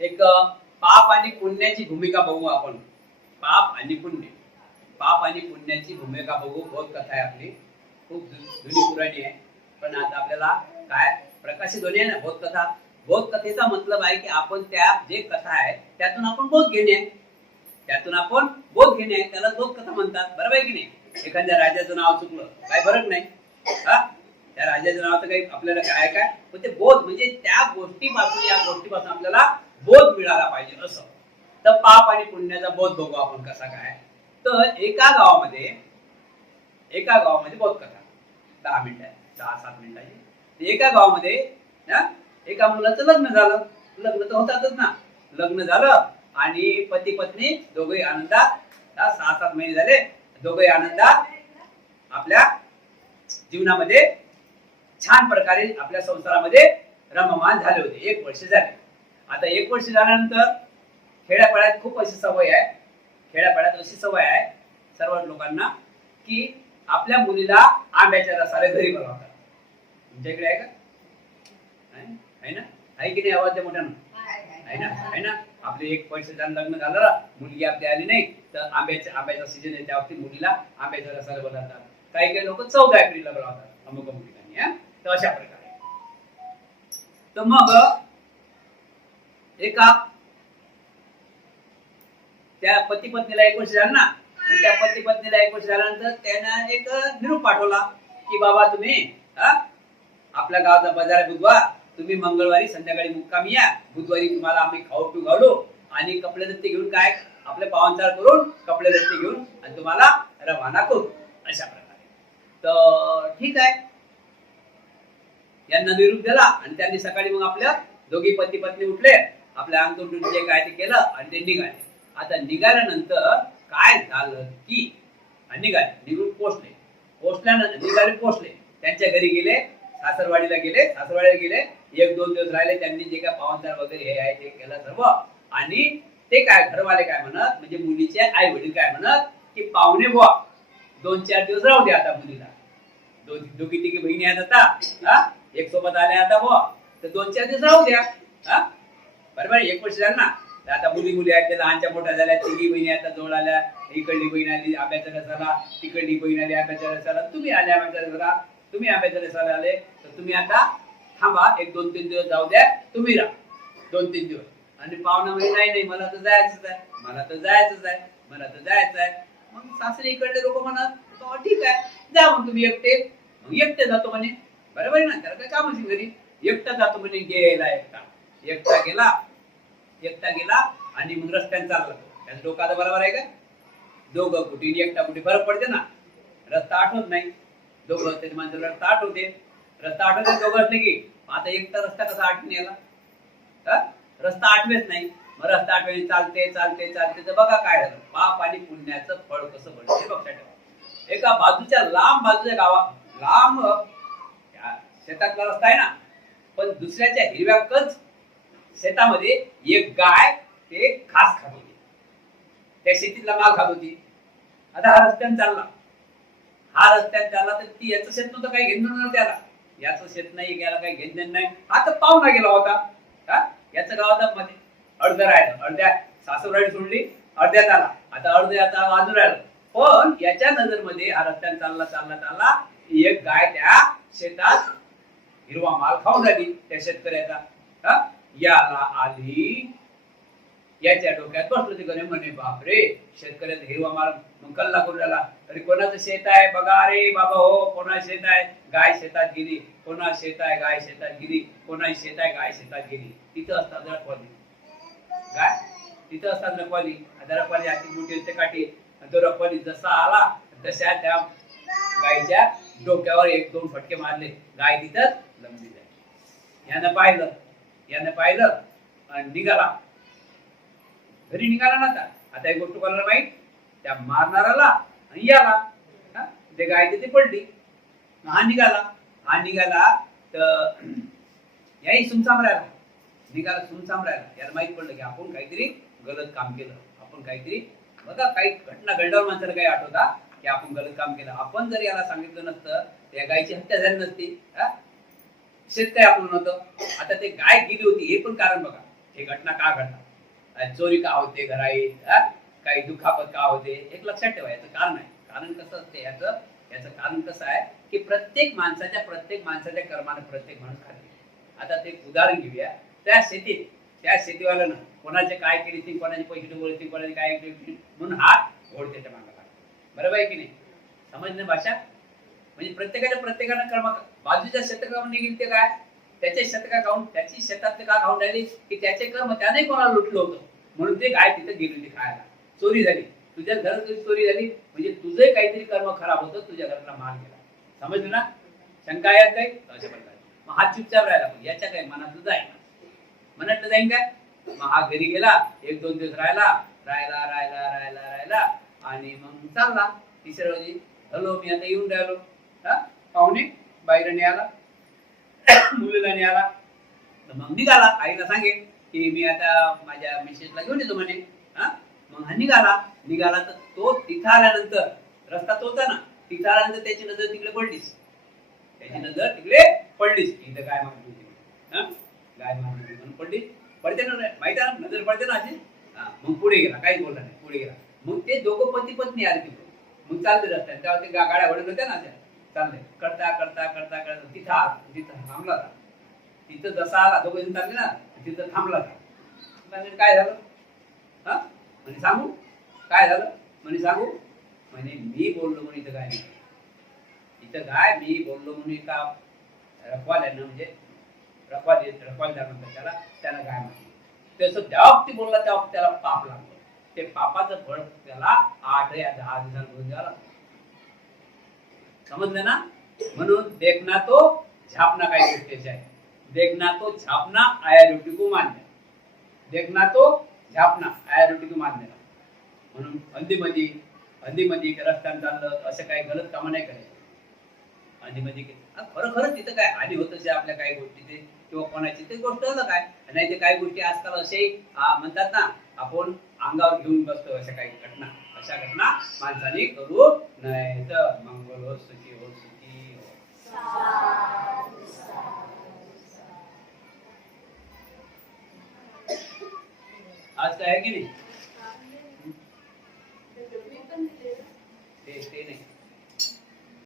एक पाप आणि पुण्याची भूमिका बघू आपण. पाप आणि पुण्य, पाप आणि पुण्याची भूमिका बघू. बहुत कथा आहे आपली, खूप जुनी पुराणी आहे. पण आता आपल्याला काय प्रकाशित होणे ना बहुत कथा. बहुत कथेचा मतलब आहे की आपण त्या जे कथा आहे त्यातून आपण बोध घेणे, त्यातून आपण बोध घेणे, त्याला बोध कथा म्हणतात. बरोबर आहे की नाही? एखाद्या राजाचं नाव चुकलं काय फरक नाही, त्या राजाचं नाव तर काही आपल्याला काय काय, पण ते बोध म्हणजे त्या गोष्टीपासून या गोष्टीपासून आपल्याला बोध मिळाला पाहिजे असं. तर पाप आणि पुण्याचा बोध बघू आपण कसा काय. तर एका गावामध्ये बोध कथा 10 मिनिटं 6-7 मिनिटाची. एका गावामध्ये एका मुलाचं लग्न झालं. लग्न तर होतातच ना. लग्न झालं आणि पती पत्नी दोघे आनंदात, 6-7 महिने झाले, दोघे आनंदात आपल्या जीवनामध्ये छान प्रकारे आपल्या संसारामध्ये रममान झाले होते. 1 वर्ष झाले. आता 1 वर्ष झाल्यानंतर खेड्यापाड्यात खूप अशी सवय आहे, खेड्यापाड्यात अशी सवय आहे सर्व लोकांना की आपल्या मुलीला आंब्याच्या रसाला घरी बोलावतात. तुमच्या इकडे आहे का? आहे ना? आहे की नाही? आवाज द्या मोठ्यानं. आहे ना? आहे ना? आपले 1 वर्ष लग्न झालं, मुलगी आपली आली नाही, तर आंब्याचा सीजन आहे, त्या वक्ती मुलीला आंब्याच्या रसाला बोलावतात. काही काही लोक 14 एप्रिलला बोलावतात अमुक अमुक ठिकाणी. तर अशा प्रकारे. तर मग एका त्या पती पत्नीला 1 वर्ष झालं ना, त्या पती पत्नीला 1 वर्ष झाल्यानंतर त्यानं एक निरोप पाठवला की बाबा तुम्ही आपल्या गावाचा बाजार आहे बुधवार, तुम्ही मंगळवारी संध्याकाळी मुक्कामी या, बुधवारी तुम्हाला आम्ही खाऊ पिऊ घालू आणि कपडे दत्ते घेऊन काय आपले पाहुणचार करून कपडे दत्ते घेऊन आणि तुम्हाला रवाना करू अशा प्रकारे. तर ठीक आहे, यांना निरोप दिला आणि त्यांनी सकाळी मग आपल्या दोघी पती पत्नी उठले, आपल्या अंगठून जे काय ते केलं आणि ते निघाले. आता निघाल्यानंतर काय झालं की निघून पोचले, त्यांच्या घरी गेले, सासरवाडीला गेले. 1-2 दिवस राहिले. त्यांनी जे काय पाहुणचार वगैरे हे आहे ते केलं सर्व. आणि ते काय घरवाले काय म्हणत, म्हणजे मुलीचे आई वडील काय म्हणत की पाहुणे बुवा 2-4 दिवस राहू द्या आता मुलीला. दोघी तिघी बहिणी आहेत आता, एक सोबत आल्या आता बुवा, तर 2-4 दिवस राहू द्या. बरोबर. 1 वर्ष झालं ना. आता मुली आहेत त्या लहानच्या मोठ्या झाल्या, तिघी बहिणी आता जवळ आल्या. इकडली बहीण आली आंब्याच्या रसाला, तिकडली बहीण आली आंब्याच्या रसाला, तुम्ही आले आंब्याच्या रसाला, तुम्ही आंब्याच्या रसाला आले, तर तुम्ही आता थांबा 1-2-3 दिवस जाऊ द्या, तुम्ही राहा 2-3 दिवस. आणि पाहुणा म्हणजे नाही मला तर जायचंच आहे. मग सासरी इकडले लोक म्हणत ठीक आहे जा मग तुम्ही एकटे जातो म्हणे. बरोबर आहे ना? त्याला काय काम असेल घरी, एकटा जातो म्हणे. गेला एकटा गेला आणि मग रस्त्याने चालला. त्याचं डोकं आता बरोबर आहे का? दोघं कुठे एकटा कुठे फरक पडते ना. रस्ता आठवत नाही, दोघं त्याच्या माणसाला रस्ता आठवते दोघं असले की. आता एकटा रस्ता कसा आठवून याला? रस्ता आठवेच नाही. मग रस्ता आठवे चालते तर बघा काय झालं. पाप आणि पुण्याचं फळ कसं पडतं हे लक्षात ठेवा. एका बाजूच्या गावात लांब शेतातला रस्ता आहे ना, पण दुसऱ्याच्या हिरव्या कच शेतामध्ये एक गाय ते घास खात होती, त्या शेतीतला माल खात होती. आता हा रस्त्याने चालला तर ती याचं शेत नव्हतं, काही घेणं त्याला. याचं शेत नाही, गेला काही घेणं नाही. हा तर पाहुणा गेला होता. याचं गावात मध्ये अर्ध राहिलं, अर्ध्या सासूराडी सोडली, अर्ध्यात आला. आता अर्ध्याचा बाजू राहिलं. पण याच्या नजरमध्ये हा रस्त्याने चालला एक गाय त्या शेतात हिरवा माल खाऊन झाली त्या शेतकऱ्याचा. याला आली, याच्या डोक्यात बसलं ते गणे म्हणे बापरे, शेतकऱ्याचा हिरवा माल. मग कल्ला करून राहिला, अरे कोणाचं शेत आहे बघा, अरे बाबा हो कोणा शेत आहे, गाय शेतात गेली, कोणा शेत आहे गाय शेतात गेली, कोणा शेत आहे गाय शेतात गेली. तिथं असतात रखवाली, गाय तिथं असतात रखवाली. रखवाली हाती मोठी असते काठी. तो रखवाली जसा आला तशा त्या गायच्या डोक्यावर 1-2 फटके मारले, गाय तिथंच लंबी झाली. यानं पाहिलं आणि निघाला, घरी निघाला ना. आता एक गोष्ट कोणाला माहित, त्या मारणाराला आणि याला. ते गाय तिथे पडली. हा निघाला तर याही सुमसाम राहिला. याला माहित पडलं की आपण काहीतरी गलत काम केलं. आपण काहीतरी बघा काही घटना घडल्यावर माणसाला काही आठवता की आपण गलत काम केलं. आपण जर याला सांगितलं नसतं त्या गायची हत्या झाली नसती, शेत काय आपण नव्हतं. आता ते गाय गेली होती हे पण कारण बघा. हे घटना का घडतात, चोरी का होते घराईत, काही दुखापत का होते, एक लक्षात ठेवा. याचं कारण आहे. कारण कसं असते याचं कारण कसं आहे की प्रत्येक माणसाच्या कर्माने प्रत्येक माणूस खाते. आता ते उदाहरण घेऊया. त्या शेतीवाल्यानं कोणाचे काय केली ती, कोणाचे पैसे डुबवले, कोणाचे काय केली म्हणून हात घोड त्याच्या मागाला. बरोबर आहे की नाही? समजणे भाषा? म्हणजे प्रत्येकानं कर्म. बाजूच्या शतकावर निघेल ते काय, त्याचे शतका खाऊन त्याची शेतातले का खाऊन राहिली की त्याचे कर्म त्याने कोणाला लुटलं होतं म्हणून ते गाय तिथे गेली होती खायला. चोरी झाली, तुझ्या घरात चोरी झाली म्हणजे तुझे काहीतरी कर्म खराब होतं, तुझ्या घरातला माल गेला. समजलं ना? शंका यात काही अशा प्रकारे मग हा चुपचाप राहिला. पण याच्या काही मनातलं जाईल, मनातलं जाईन काय. मग हा घरी गेला, 1-2 दिवस राहिला आणि मग चालला. तिसऱ्या रोजी हॅलो मी आता येऊन राहिलो. पाहुणे बाहेर आला, मुलीला नाही आला. तर मग निघाला, आईला सांगेल की मी आता माझ्या मिसेसला घेऊन येतो म्हणे. मग हा निघाला तर तो तिथं आल्यानंतर, रस्ता तोच आहे ना, तिथं आल्यानंतर त्याची नजर तिकडे पडलीच. इथं गाय मारली होती, गाय मारली होती म्हणून पडते ना, माहिती आहे ना, नजर पडते ना अशी. मग पुढे गेला, काही बोलला नाही, पुढे गेला. मग ते दोघं पती पत्नी आले तिकडे. मग चालते रस्त्याने, तेव्हा ते गाड्या वडत होत्या ना, त्या चालले करता तिथं थांबला. तिथं जसा आला दोघं जण चालले ना, तिथं थांबला. काय झालं म्हणे सांगू, काय झालं म्हणे सांगू, म्हणे मी बोललो म्हणून इथं काय नाही. इथं काय मी बोललो म्हणून एका रखवाल्यानं, म्हणजे रखवालदार म्हणतात त्याला काय म्हणतो तसं जेव्हा ती बोलला तेव्हा त्याला पाप लागलं. ते पापाचं फळ त्याला 8 या 10 दिवसांत घेऊन द्यावं लागतं. समजलं ना? म्हणून देखना तो झापना काही गोष्टीचे आहे. देखना तो झापना आया रोटी को मान द्या. देखना तो झापना आया रोटी को मान द्या. म्हणून अंधीमध्ये रस्त्यानं चाललं असं काही गलत कामं नाही करायचं. अंधीमध्ये खरं तिथं काय हानी होत असे आपल्या काही गोष्टीचे किंवा कोणाची ते गोष्ट झालं काय. नाही ते काही गोष्टी आजकाल असे म्हणतात ना, आपण अंगावर घेऊन बसतो. अशा घटना माणसाने करू नये. तर मंगल हो, सुखी हो. आज काय आहे की नाही, ते नाही